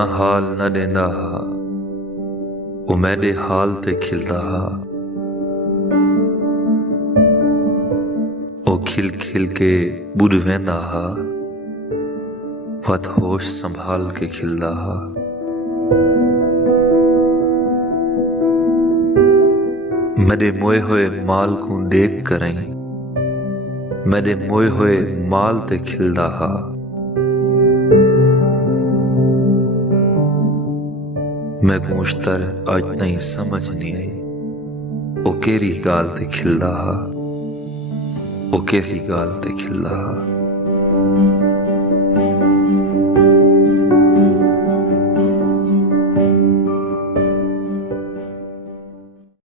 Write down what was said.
अपना हाल न देंदा हा, वो मैडे हाल ते खिलदा हा। वो खिल खिल के बुढ़ वेंदा हा, वत होश संभाल के खिलदा हा। मेरे मोए होए माल को देख करें, मेरे मोए होए माल ते खिलदा हा। मैं मुश्तर अज ताईं समझ नहीं आई, वो केरी गाल ते खिलदा हा, वो केरी गाल ते खिलदा हा।